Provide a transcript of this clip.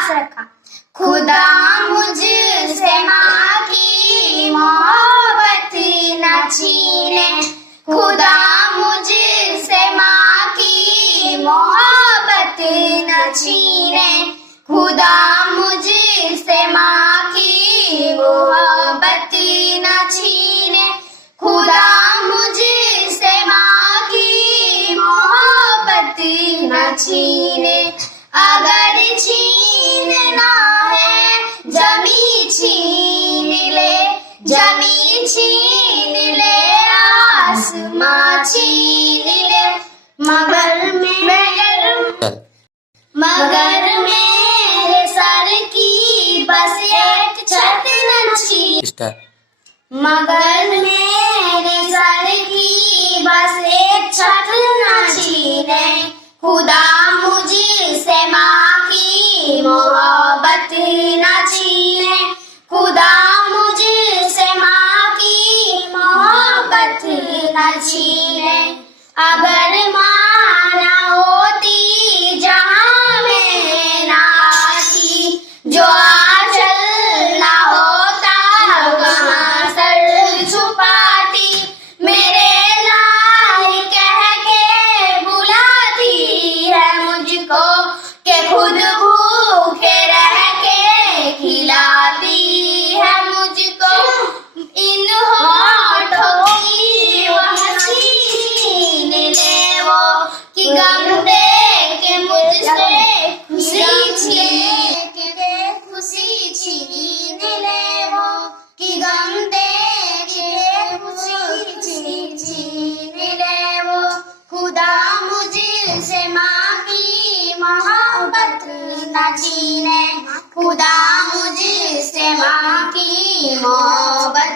पास रखा। खुदा मुझसे माँ की मोहब्बत न छीने, खुदा मुझसे माँ की मोहब्बत न छीने, खुदा मुझसे माँ की मोहब्बत न छीने, खुदा मुझसे माँ की मोहब्बत न छीने। अगर छीनना है जमी छीन ले, जमी छीन ले, आसमां छीन ले, मगर मेरे सर की बस एक छत न छीन, मगर मेरे सर की बस एक छत न छीने, खुदा मुझसे माँ की मोहब्बत न छीने, खुदा मुझसे माँ की मोहब्बत न छीने। अगर माँ न होती जहाँ में न आती, जो आंचल न होता कहाँ सर छुपाती, मेरे लाल कह के बुलाती है मुझको, के खुद भूखे रह के खिलाती है मुझको। इन होठों की वह छीन ले वो, कि गम दे के मुझसे खुशी छीन ले वो, कि गम दे के खुशी छीन ले वो। खुदा मुझसे माँ की मोहब्बत न छीने, खुदा मुझसे माँ की मोहब्बत